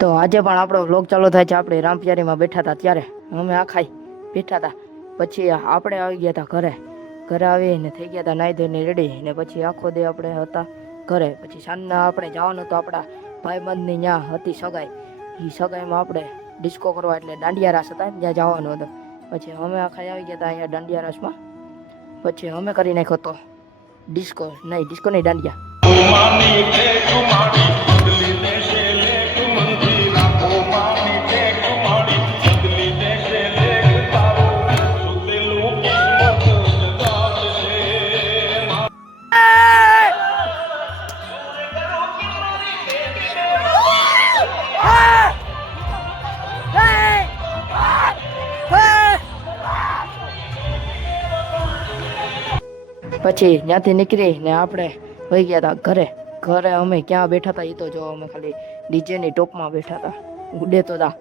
તો આજે પણ આપણો વ્લોગ ચાલુ થાય છે. આપણે રામપિયારીમાં બેઠા હતા ત્યારે અમે આખાઈ બેઠા હતા. પછી આપણે આવી ગયા હતા ઘરે આવીને થઈ ગયા હતા નાઈ ધોઈને રેડી ને પછી આખો દે આપણે હતા ઘરે. પછી સાંજના આપણે જવાનું તો આપણા ભાઈબંધની ત્યાં હતી સગાઈ. એ સગાઈમાં આપણે ડિસ્કો કરવા એટલે દાંડિયા રાસ હતા ત્યાં જવાનું હતું. પછી અમે આખાઈ આવી ગયા હતા અહીંયા દાંડિયા રાસમાં. પછી અમે કરી નાખ્યો તો ડિસ્કો નહીં દાંડિયા. પછી ત્યાંથી નીકળી ને આપણે વહી ગયા હતા ઘરે અમે ક્યાં બેઠા હતા એ તો જો અમે ખાલી ડીજેની ટોપમાં બેઠા હતા. ઉડે તો હતા.